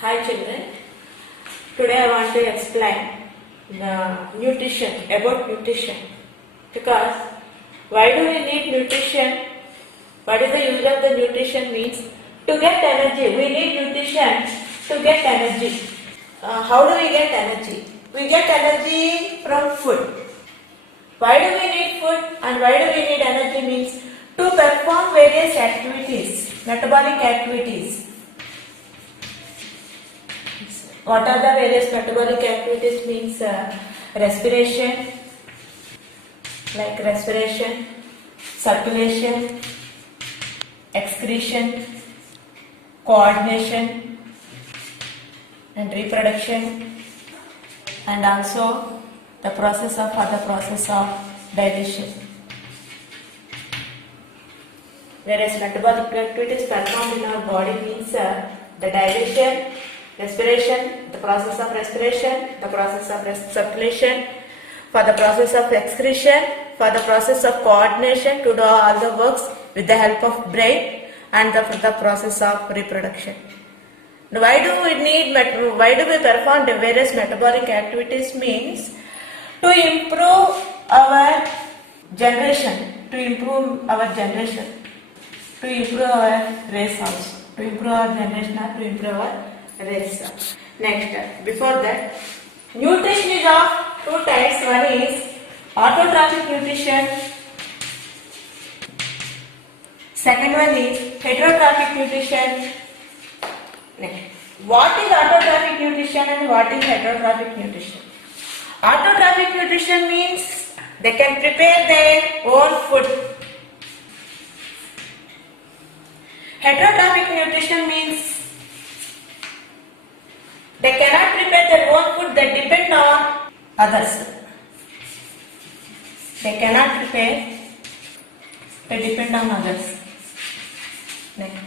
Hi children, today I want to explain nutrition, about nutrition. Because why do we need nutrition? What is the use of the nutrition means? To get energy, we need nutrition to get energy. How do we get energy? We get energy from food. Why do we need food and why do we need energy means to perform various activities, metabolic activities. What are the various metabolic activities means respiration, like respiration, circulation, excretion, coordination and reproduction, and also the process of digestion. Whereas metabolic activities performed in our body means the digestion, respiration, the process of respiration, the process of circulation, for the process of excretion, for the process of coordination to do all the works with the help of brain, and for the process of reproduction. Now, why do we perform the various metabolic activities means to improve our generation, to improve our race also, to improve our generation or to improve our race. Next, before that, nutrition is of two types. One is autotrophic nutrition. Second one is heterotrophic nutrition. Next, what is autotrophic nutrition and what is heterotrophic nutrition? Autotrophic nutrition means they can prepare their own food. Heterotrophic nutrition means they cannot prepare their own food, they depend on others. They cannot prepare, they depend on others. Next.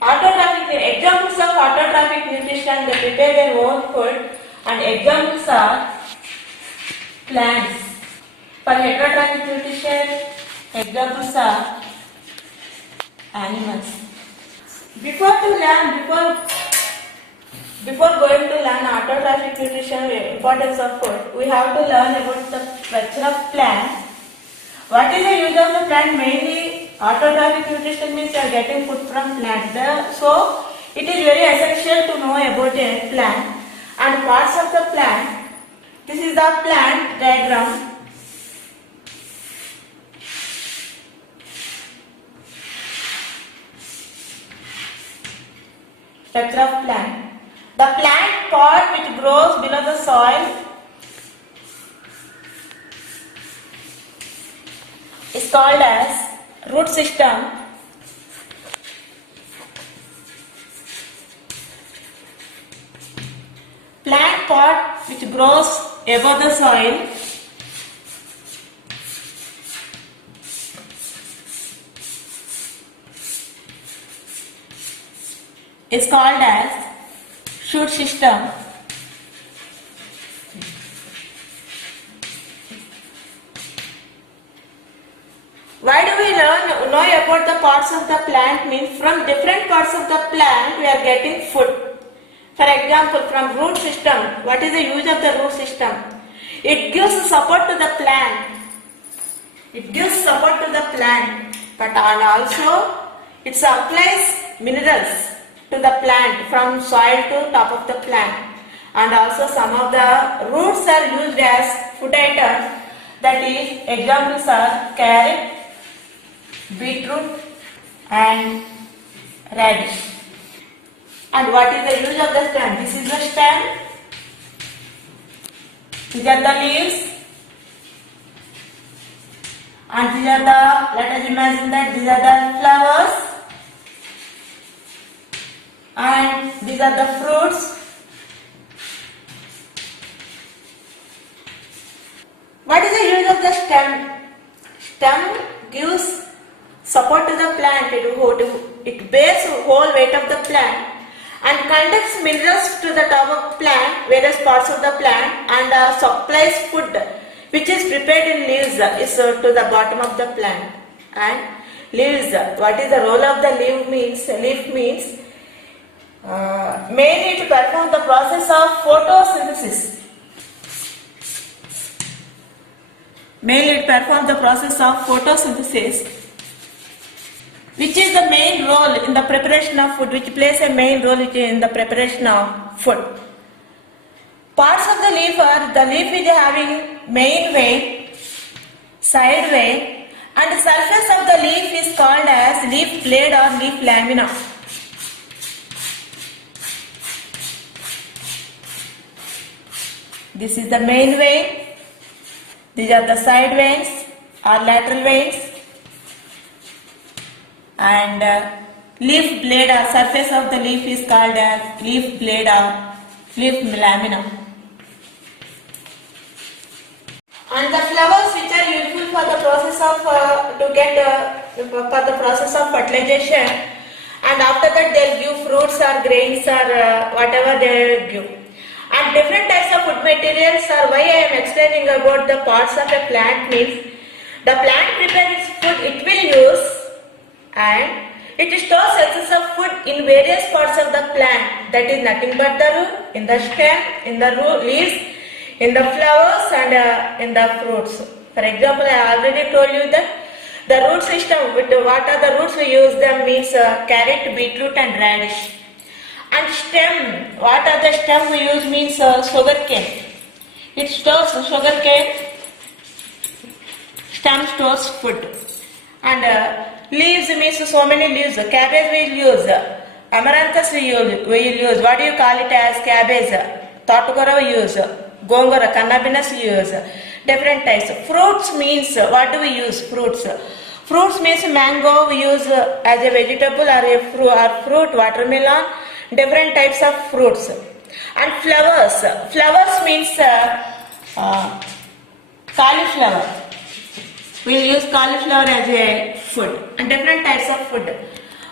Autotrophic, examples of autotrophic nutrition, they prepare their own food, and examples are plants. For heterotrophic nutrition, examples are animals. Before going to learn autotrophic nutrition, importance of food, we have to learn about the structure of plant. What is the use of the plant? Mainly, autotrophic nutrition means you are getting food from plant. So, it is very essential to know about a plant and parts of the plant. This is the plant diagram. Structure of plant. The plant part which grows below the soil is called as root system. Plant part which grows above the soil is called as shoot system. Why do we know about the parts of the plant means from different parts of the plant we are getting food. For example, from root system, what is the use of the root system? It gives support to the plant. It gives support to the plant, but also it supplies minerals to the plant from soil to top of the plant, and also some of the roots are used as food items, that is examples are carrot, beetroot and radish. And what is the use of the stem? This is the stem, these are the leaves, and these are the, let us imagine that these are the flowers, and these are the fruits. What is the use of the stem? Stem gives support to the plant. It bears the whole weight of the plant and conducts minerals to the top of plant, various parts of the plant, and supplies food which is prepared in leaves is to the bottom of the plant. And leaves, what is the role of the leaf means? Leaf means mainly to perform the process of photosynthesis. Mainly to perform the process of photosynthesis, which is the main role in the preparation of food, which plays a main role in the preparation of food. Parts of the leaf are the leaf is having main vein, side vein, and the surface of the leaf is called as leaf blade or leaf lamina. This is the main vein. These are the side veins or lateral veins, and leaf blade or surface of the leaf is called as leaf blade or leaf lamina. And the flowers which are useful for the process of for the process of fertilization, and after that they'll give fruits or grains or whatever they will give. And different types of food materials are why I am explaining about the parts of a plant means the plant prepares its food it will use, and it stores excess of food in various parts of the plant, that is nothing but the root, in the stem, in the leaves, in the flowers, and in the fruits. For example, I already told you that the root system, with what are the roots we use them means carrot, beetroot and radish. And stem, what are the stem we use means sugar cane. It stores sugar cane, stem stores food. And leaves means so many leaves, cabbage we will use, amaranthus we will use, what do you call it as cabbage, totokura we use, gongura, cannabis we use, different types. Fruits means, what do we use, fruits. Fruits means mango we use as a vegetable or fruit, watermelon, different types of fruits. And flowers means cauliflower. We will use cauliflower as a food, and different types of food.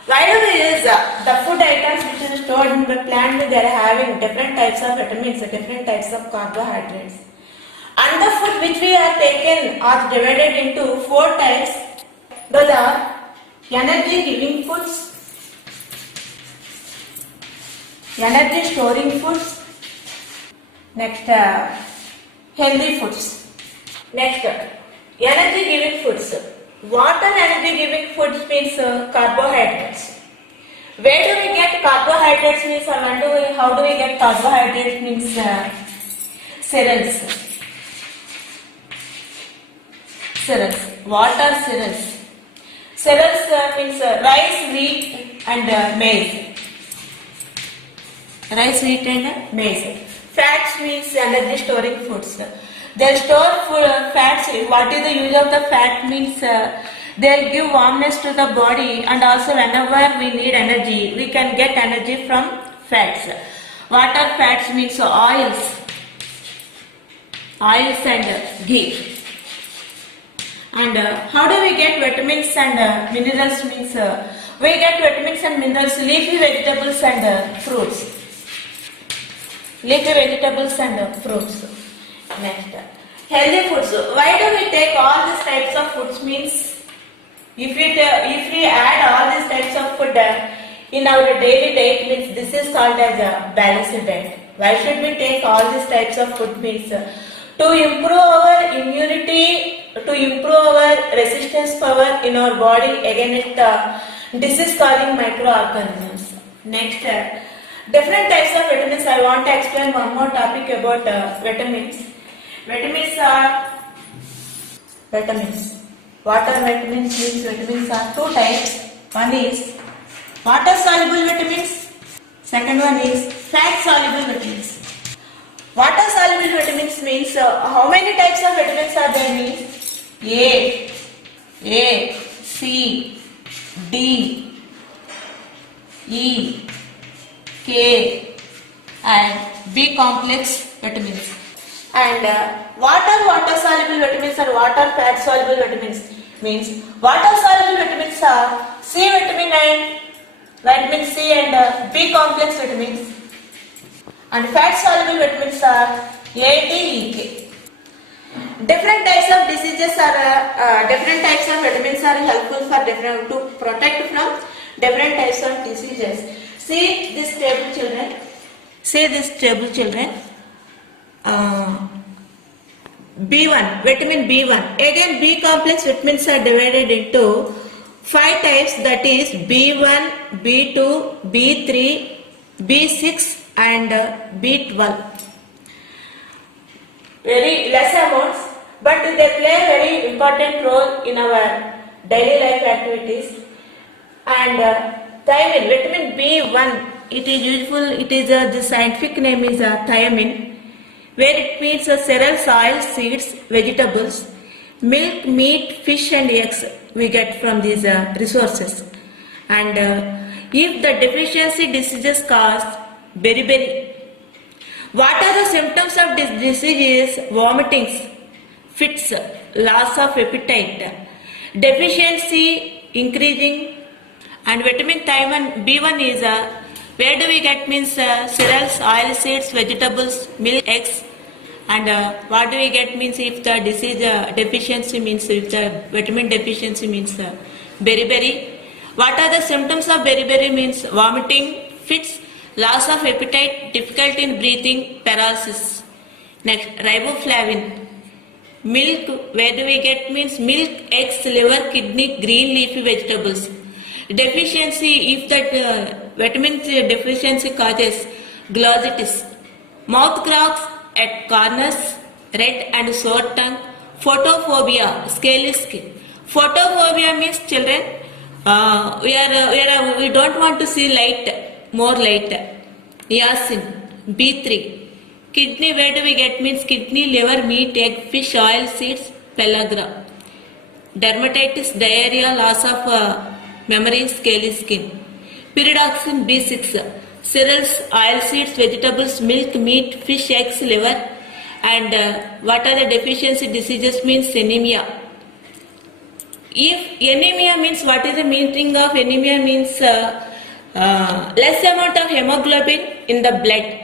Why do we use the food items which is stored in the plant? They are having different types of vitamins, different types of carbohydrates. And the food which we are taken are divided into 4 types. Those are energy giving foods, energy storing foods, next healthy foods. Next, energy giving foods. What are energy giving foods means carbohydrates. Where do we get carbohydrates means how do we get carbohydrates means cereals. Cereals. What are cereals? Cereals means rice, wheat and maize. Rice, wheat and maize. Fats means energy storing foods. They store fats. What is the use of the fat means they give warmness to the body, and also whenever we need energy, we can get energy from fats. What are fats means oils and ghee. And how do we get vitamins and minerals means we get vitamins and minerals, leafy vegetables and fruits. Leafy vegetables and fruits. Next, healthy foods. Why do we take all these types of foods means if we add all these types of food in our daily diet means this is called as a balanced diet. Why should we take all these types of food means to improve our immunity, to improve our resistance power in our body against disease causing microorganisms. Next, different types of vitamins. I want to explain one more topic about vitamins. Vitamins are vitamins. What are vitamins means vitamins are 2 types. One is water soluble vitamins. Second one is fat soluble vitamins. Water soluble vitamins means how many types of vitamins are there means A, C, D, E, K and B complex vitamins. And water soluble vitamins and water fat soluble vitamins means water soluble vitamins are C vitamin and vitamin C and B complex vitamins, and fat soluble vitamins are A, D, E, K. Different types of diseases are different types of vitamins are helpful for to protect from different types of diseases. See this table, children. See this table, children. B1, vitamin B1. Again, B complex vitamins are divided into 5 types, that is B1, B2, B3, B6 and B12. Very less amounts, but they play a very important role in our daily life activities. And thiamine, vitamin B1, it is useful, the scientific name is thiamine, where it means cereals, oils, seeds, vegetables, milk, meat, fish and eggs we get from these resources. And if the deficiency diseases cause beriberi. What are the symptoms of this disease is vomitings, fits, loss of appetite, deficiency increasing, and vitamin thiamine B1 is where do we get means cereals, oil seeds, vegetables, milk, eggs, and what do we get means if the disease deficiency means if the vitamin deficiency means beriberi. What are the symptoms of beriberi means vomiting, fits, loss of appetite, difficulty in breathing, paralysis. Next, riboflavin. Milk, where do we get means milk, eggs, liver, kidney, green leafy vegetables. Deficiency, if that vitamin deficiency causes glossitis, mouth cracks at corners, red and sore tongue, photophobia, scaly skin. Photophobia means children, we don't want to see light, more light. Niacin, B3. Kidney, where do we get means kidney, liver, meat, egg, fish, oil, seeds, pellagra. Dermatitis, diarrhea, loss of memory, scaly skin. Pyridoxine, B6. Cereals, oil seeds, vegetables, milk, meat, fish, eggs, liver. And what are the deficiency diseases means anemia. If anemia means, what is the meaning of anemia means less amount of hemoglobin in the blood.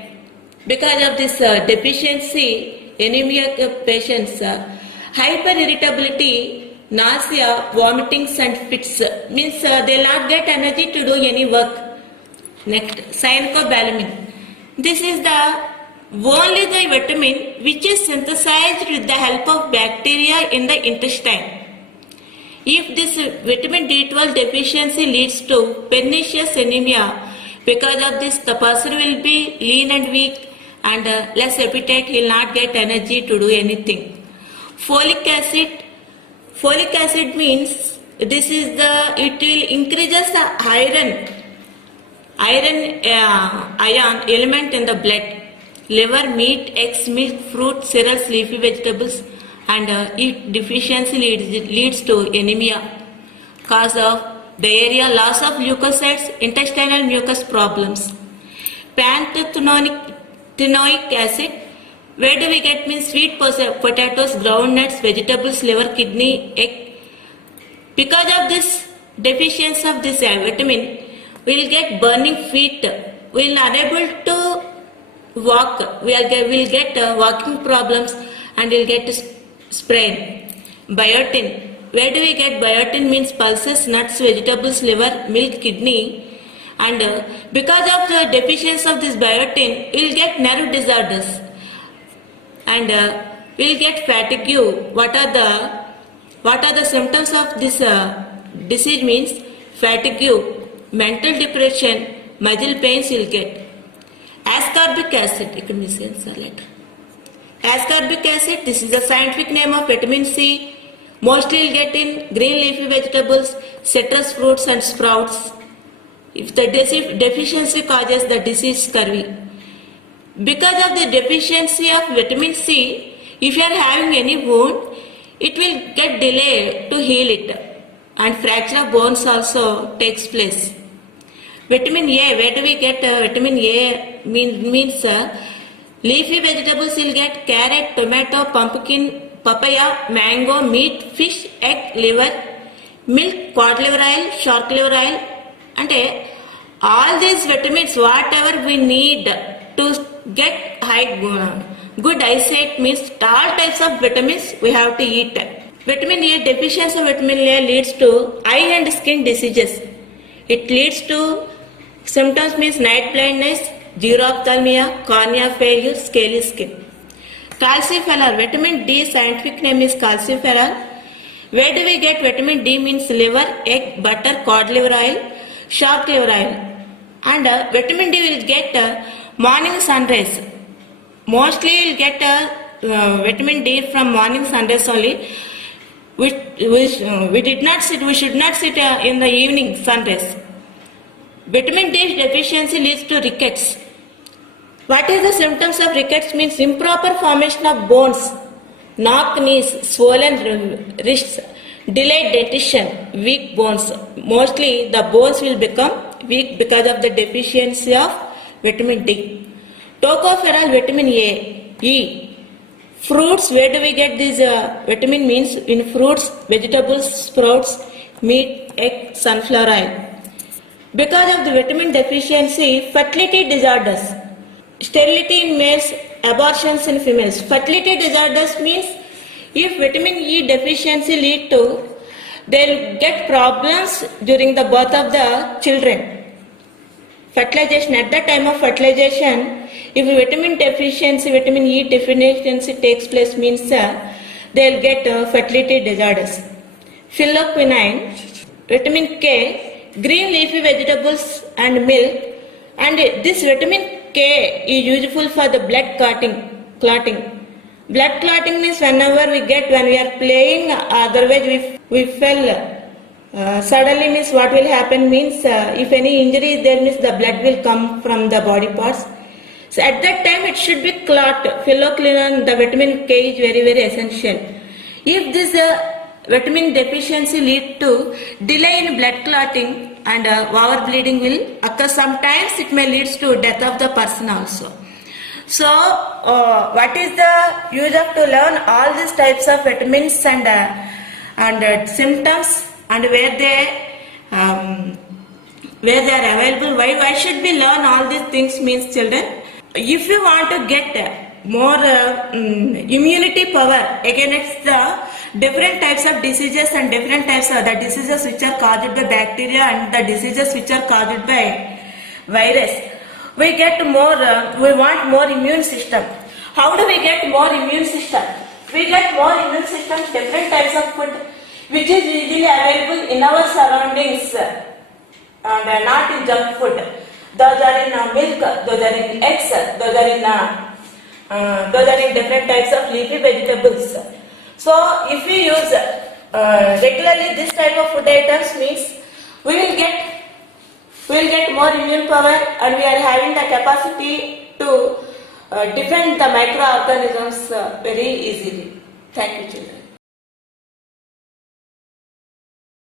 Because of this deficiency, anemia patients, hyperirritability, nausea, vomitings and fits, means they will not get energy to do any work. Next, cyanocobalamin. This is the only the vitamin which is synthesized with the help of bacteria in the intestine. If this vitamin D12 deficiency leads to pernicious anemia, because of this the person will be lean and weak and less appetite, he will not get energy to do anything. Folic acid. Folic acid means this is it will increases the iron element in the blood. Liver, meat, eggs, milk, fruit, cereals, leafy vegetables, and if deficiency leads to anemia, cause of diarrhea, loss of leukocytes, intestinal mucus problems. Pantothenic acid, where do we get means sweet potatoes, groundnuts, vegetables, liver, kidney, egg. Because of this deficiency of this vitamin, we will get burning feet, we will unable to walk, we will get walking problems and we will get sprain. Biotin, where do we get biotin means pulses, nuts, vegetables, liver, milk, kidney. And because of the deficiency of this biotin, we will get nerve disorders and we will get fatigue. What are the symptoms of this disease means fatigue, mental depression, muscle pains you will get. Ascorbic acid, ascorbic acid, this is the scientific name of vitamin C, mostly you will get in green leafy vegetables, citrus fruits and sprouts. If the deficiency causes the disease scurvy. Because of the deficiency of vitamin C, if you are having any wound, it will get delayed to heal it and fracture of bones also takes place. Vitamin A, where do we get vitamin A means leafy vegetables will get carrot, tomato, pumpkin, papaya, mango, meat, fish, egg, liver, milk, cod liver oil, shark liver oil. And all these vitamins, whatever we need to get good eyesight means all types of vitamins we have to eat. Vitamin A, deficiency of vitamin A leads to eye and skin diseases. It leads to Symptoms means night blindness, xerophthalmia, cornea failure, scaly skin. Calciferol, vitamin D scientific name is calciferol. Where do we get vitamin D means liver, egg, butter, cod liver oil, shark liver oil. And vitamin D will get morning sunrise. Mostly you will get vitamin D from morning sunrise only. We should not sit in the evening sunrise. Vitamin D deficiency leads to rickets. What is the symptoms of rickets means improper formation of bones, knock knees, swollen wrists, delayed dentition, weak bones. Mostly the bones will become weak because of the deficiency of vitamin D. Tocopherol, vitamin A, E. Fruits, where do we get this vitamin means in fruits, vegetables, sprouts, meat, egg, sunflower oil. Because of the vitamin deficiency, fertility disorders, sterility in males, abortions in females. Fertility disorders means if vitamin E deficiency lead to, they'll get problems during the birth of the children. Fertilization, at the time of fertilization, if vitamin deficiency, vitamin E deficiency takes place means they'll get fertility disorders. Phylloquinine, vitamin K, green leafy vegetables and milk, and this vitamin K is useful for the blood clotting. Blood clotting means whenever we are playing, otherwise we fell. Suddenly means what will happen means if any injury is there means the blood will come from the body parts. So at that time it should be clot. Phylloquinine, the vitamin K is very very essential. If this vitamin deficiency lead to delay in blood clotting and over bleeding will occur. Sometimes it may lead to death of the person also. So what is the use of to learn all these types of vitamins and symptoms and where they are available? Why should we learn all these things means children? If you want to get more immunity power against the different types of diseases and different types of the diseases which are caused by bacteria and the diseases which are caused by virus, we want more immune system. How do we get more immune system? We get more immune system, different types of food which is easily available in our surroundings and not in junk food. Those are in milk, those are in eggs, those are in different types of leafy vegetables. So if we use regularly this type of food items means we will get more immune power and we are having the capacity to defend the microorganisms very easily. Thank you children.